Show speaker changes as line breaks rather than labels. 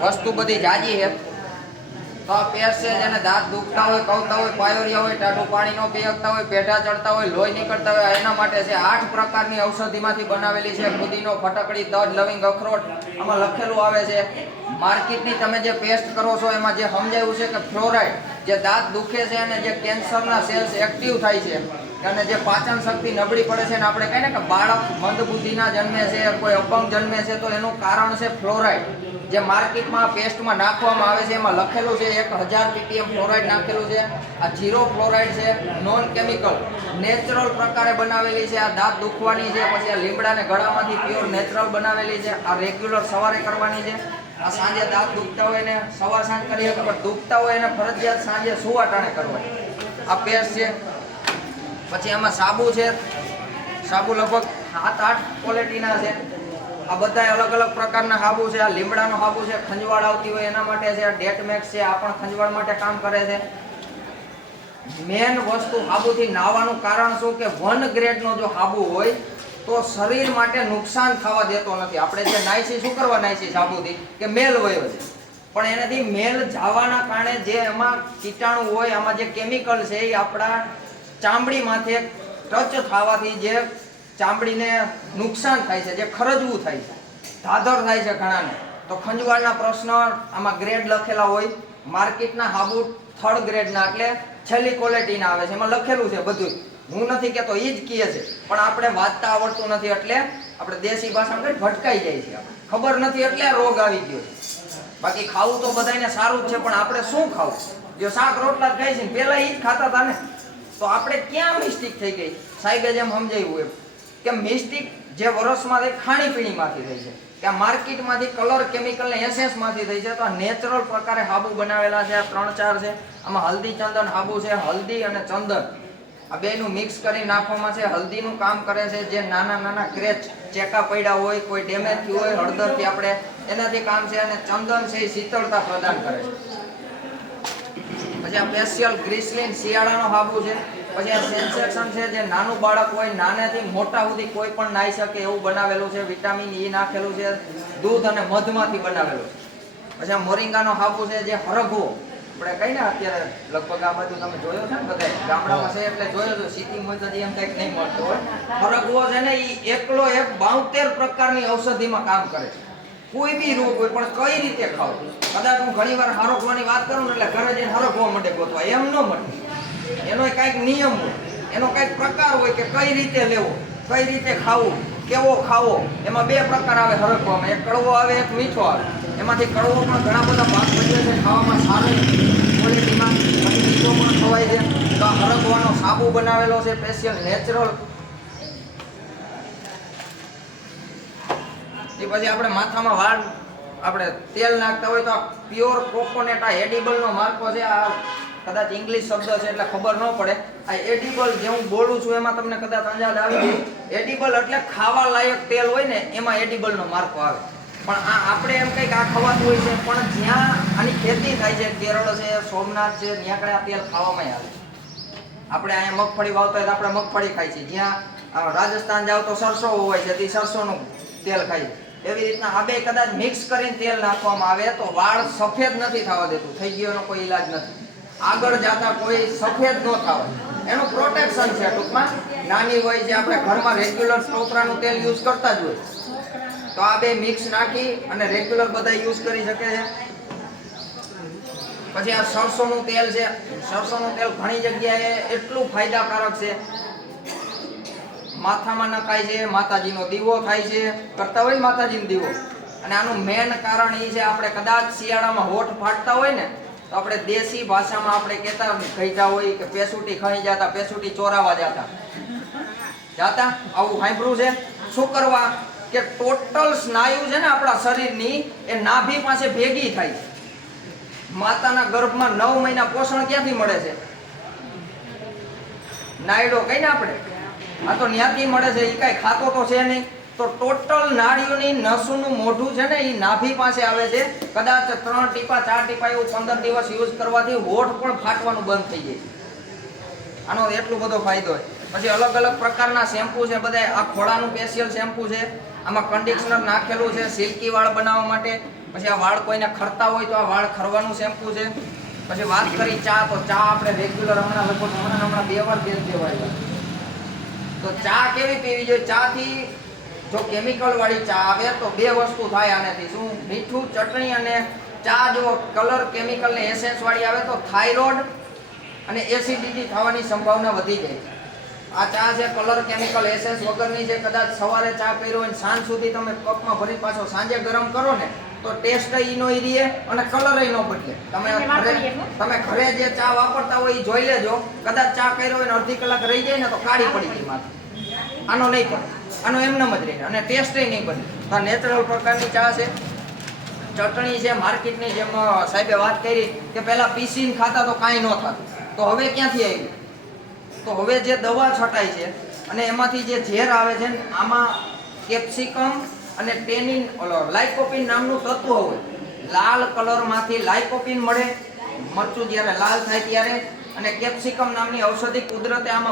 વસ્તુ બધી જાજી છે. તો પહેરશે જેને દાંત દુખતા હોય, કવતા હોય, પાયોરિયા હોય, ટાઢું પાણી નો પી હોય, પેઢા ચડતા હોય, લોહી નીકળતા હોય એના માટે છે આઠ પ્રકારની ઔષધિમાંથી બનાવેલી છે. પુદીનો, ફટકડી, તજ, લવિંગ અખરોટ, આમાં લખેલું આવે છે. માર્કેટની તમે જે પેસ્ટ કરો છો, એમાં જે સમજાયું છે કે ફ્લોરાઇડ જે દાંત દુખે છે અને જે કેન્સરના સેલ્સ એક્ટિવ થાય છે. અને જે પાચન શક્તિ નબળી પડે છે ને આપણે કહીએ કે બાળક મંદબુદ્ધિના જન્મે છે, કોઈ અપંગ જન્મે છે, તો એનું કારણ છે ફ્લોરાઇડ જે માર્કેટમાં પેસ્ટમાં નાખવામાં આવે છે, એમાં લખેલું છે એક હજાર પીપીએમ ફ્લોરાઇડ નાખેલું છે. આ જીરો ફ્લોરાઇડ છે નોન કેમિકલ નેચરલ પ્રકારે બનાવેલી છે, આ દાંત દુખવાની છે, પછી આ લીમડાને ગળામાંથી પ્યોર નેચરલ બનાવેલી છે, આ રેગ્યુલર સવારે કરવાની છે. આ સાંજે દાંત દુખતા હોય ને, સવાર સાંજ કરીએ પણ દુખતા હોય એને ફરજિયાત સાંજે સુવા ટાણે કરવાની. આ પેસ્ટ છે પછી આમાં સાબુ છે. સાબુ લગભગ સાત, આઠ ક્વોલિટીના છે. આ બધા અલગ અલગ પ્રકારના સાબુ છે. આ લીમડાનો સાબુ છે, ખંજવાળ આવતી હોય એના માટે છે. ડેટ મેક્સ છે, આ પણ ખંજવાળ માટે કામ કરે છે. મેન વસ્તુ સાબુથી નાવાનું કારણ શું કે વન ગ્રેડનો જો સાબુ હોય તો શરીર માટે નુકસાન થવા દેતો નથી. આપણે જે નાઈસી શું કરવા નાઈસી સાબુથી કે મેલ વયો છે પણ એનાથી મેલ જવાના કારણે જે એમાં કીટાણુ હોય, આમાં જે કેમિકલ છે એ આપણા ચામડીમાંથી ટચ થવાથી જે ચામડીને નુકસાન થાય છે, જે ખરજવું થાય છે, ધાધર થાય છે ઘણાને. તો ખંજવાળના પ્રશ્ન આમાં ગ્રેડ લખેલા હોય, માર્કેટના હાબુ થર્ડ ગ્રેડના એટલે છેલ્લી ક્વોલિટીના આવે છે. એમાં લખેલું છે બધું. હું નથી કહેતો એ જ કહે છે. પણ આપણે વાંચતા આવડતું નથી, એટલે આપણે દેશી ભાષામાં કઈ ભટકાઈ જાય છે. ખબર નથી, એટલે રોગ આવી ગયો છે. બાકી ખાવું તો બધાને સારું જ છે, પણ આપણે શું ખાવું? જો શાક રોટલા જ ખાઈ છે પહેલા એ જ ખાતા હતા ને. તો આપણે ક્યાં મિસ્ટેક થઈ ગઈ? સાહેબે જેમ સમજાવ્યું એમ કે મિસ્ટેક જે વર્ષમાંથી ખાણીપીણીમાંથી થઈ છે, કે માર્કેટમાંથી કલર કેમિકલ ને એસેન્સમાંથી થઈ છે, તો નેચરલ પ્રકારે હાબુ બનાવેલા છે, આ ત્રણ ચાર છે. આમાં હલ્દી ચંદન હાબુ છે, હલ્દી અને ચંદન. આ બેનું મિક્સ કરી નાખવામાં છે, હલ્દીનું કામ કરે છે, જે નાના નાના ક્રેચ ચેકા પડ્યા હોય, કોઈ ડેમેજ થયું હોય, હળદરથી આપણે એનાથી કામ છે અને ચંદન છે એ શીતળતા પ્રદાન કરે છે. પછી આ સ્પેશિયલ ગ્રીસલિન શિયાળાનો હાબુ છે. પછી આ સેન્સેક્શન છે જે નાનું બાળક હોય, નાનેથી મોટા સુધી કોઈ પણ નાઈ શકે એવું બનાવેલું છે. વિટામિન ઈ નાખેલું છે, દૂધ અને મધમાંથી બનાવેલું છે. પછી આ મોરિંગાનો હાબુ છે જે હરગવો આપણે કઈ ને અત્યારે લગભગ આ બધું તમે જોયો છે ને બધા? ગામડામાં છે એટલે જોયો છો. સિટી તો એમ કંઈક નહીં મળતું હોય. હરગવો છે ને એ એકલો એક બાઉતેર પ્રકારની ઔષધિમાં કામ કરે છે. કોઈ બી રોગ હોય, પણ કઈ રીતે ખાવ? કદાચ હું ઘણી વાર હરખવાની વાત કરું ને એટલે ઘરે જઈને હરખવા માટે ગોતવા. એમ ન મળે. એનો કાંઈક નિયમ હોય, એનો કાંઈક પ્રકાર હોય કે કઈ રીતે લેવો, કઈ રીતે ખાવું, કેવો ખાવો, એમાં બે પ્રકાર આવે હરકવામાં એક કડવો આવે, એક મીઠો આવે. એમાંથી કડવો પણ ઘણા બધા ભાગ ભજવે છે, ખાવામાં સારી ક્વોલિટીમાં મીઠો પણ ખવાય છે. તો આ હરખવાનો સાબુ બનાવેલો છે સ્પેશિયલ નેચરલ પછી આપણે માથામાં વાળ આપણે તેલ નાખતા હોય તો આ પ્યોર કોકોનેટ, આ એડિબલનો માર્કો છે, આ કદાચ ઇંગ્લિશ શબ્દ છે એટલે ખબર ન પડે. આ એડિબલ જે હું બોલું છું, એમાં તમને કદાચ અંદાજ આવી જાય એડિબલ એટલે ખાવા લાયક તેલ હોય ને, એમાં એડિબલનો માર્કો આવે. પણ આ આપણે એમ કંઈક આ ખવાતું હોય છે, પણ જ્યાં આની ખેતી થાય છે, કેરળ છે, સોમનાથ છે ત્યાં કડે આ તેલ ખાવામાં આવે છે. આપણે અહીંયા મગફળી વાવતા હોય તો આપણે મગફળી ખાઈ છીએ જ્યાં રાજસ્થાન જાવ તો સરસો હોય છે, તે સરસોનું તેલ ખાઈએ એવી રીતના આ બે કદાચ મિક્સ કરીને તેલ નાખવામાં આવે તો વાળ સફેદ નથી થવા દેતું. થઈ ગયો કોઈ ઈલાજ નથી. આગળ જતા કોઈ સફેદ ન થાય એનું પ્રોટેક્શન છે ટૂંકમાં. નાની હોય જે આપણે ઘરમાં રેગ્યુલર ટોપરાનું તેલ યુઝ કરતા જ હોય. તો આ બે મિક્સ નાખી અને રેગ્યુલર બધા યુઝ કરી શકે છે. પછી આ સરસોનું તેલ છે. સરસોનું તેલ ઘણી જગ્યાએ એટલું ફાયદાકારક છે માથામાં નખાય છે, માતાજીનો દીવો થાય છે, કરતા હોય માતાજીનો દીવો. અને આનું મેન કારણ એ છે, આપણે કદાચ શિયાળામાં હોઠ ફાટતા હોય ને, તો આપણે દેશી ભાષામાં આપણે કહેતા કહેતા હોય કે પેસુટી ખાઈ જતા, પેસુટી ચોરાવા જતા. જાતા? આવું સાંભળ્યું છે? શું કરવા? કે ટોટલ સ્નાયુ છે ને આપણા શરીરની, એ નાભી પાસે ભેગી થાય. છે માતાના ગર્ભમાં નવ મહિના પોષણ ક્યાંથી મળે છે? નાયડો કઈ ને આપણે. આ તો ન્યાથી મળે છે? એ કાંઈ ખાતો તો છે નહીં. તો ટોટલ નાળીઓની નસોનું મોઢું છે ને એ નાભી પાસે આવે છે. કદાચ ત્રણ ટીપા, ચાર ટીપા એવું પંદર દિવસ યુઝ કરવાથી હોઠ પણ ફાટવાનું બંધ થઈ જાય. આનો એટલો બધો ફાયદો પછી અલગ અલગ પ્રકારના શેમ્પુ છે બધા આ ખોળાનું સ્પેશિયલ શેમ્પુ છે. આમાં કન્ડિશનર નાખેલું છે, સિલ્કી વાળ બનાવવા માટે. પછી આ વાળ કોઈને ખરતા હોય તો આ વાળ ખરવાનું શેમ્પુ છે. પછી વાત કરી ચા, તો ચા આપણે રેગ્યુલર હમણાં લગભગ હમણાં હમણાં બે વાર બેન દેવાય તો ચા કેવી પીવી જોઈએ? ચા થી જો કેમિકલ વાળી ચા આવે તો બે વસ્તુ થાય આનાથી. શું? મીઠું, ચટણી અને ચા જો કલર કેમિકલ ને એસેન્સ વાળી આવે તો થાઇરોઇડ અને એસિડિટી થવાની સંભાવના વધી જાય. આ ચા છે કલર કેમિકલ એસેન્સ વગરની છે. કદાચ સવારે ચા કર્યો હોય સાંજ સુધી તમે કપમાં ભરી પાછો સાંજે ગરમ કરો ને તો ટેસ્ટ ઈનો ઈ રહે અને કલર નો બદલે. તમે ઘરે? તમે ઘરે જે ચા વાપરતા હોય એ જોઈ લેજો. કદાચ ચા કર્યો હોય ને અડધી કલાક રહી જાય ને તો કાળી પડી ગઈ માથે. આનો નહીં પડે. આનો એમને જ રહે અને ટેસ્ટ નહીં બદલે. તો નેચરલ પ્રકારની ચા છે. ચટણી છે માર્કેટની જેમ સાહેબે વાત કરી કે પહેલાં પીસીને ખાતા તો કાંઈ ન થતું. તો હવે ક્યાંથી આવ્યું તો હવે જે દવા છટાય છે અને એમાંથી જે ઝેર આવે છે ને આમાં કેપ્સિકમ અને ટેનિન ઓલો લાઇકોપિન નામનું તત્વ હોય. લાલ કલરમાંથી લાઇકોપિન મળે. મરચું જ્યારે લાલ થાય ત્યારે. અને કેપ્સિકમ નામની ઔષધિ કુદરતે આમાં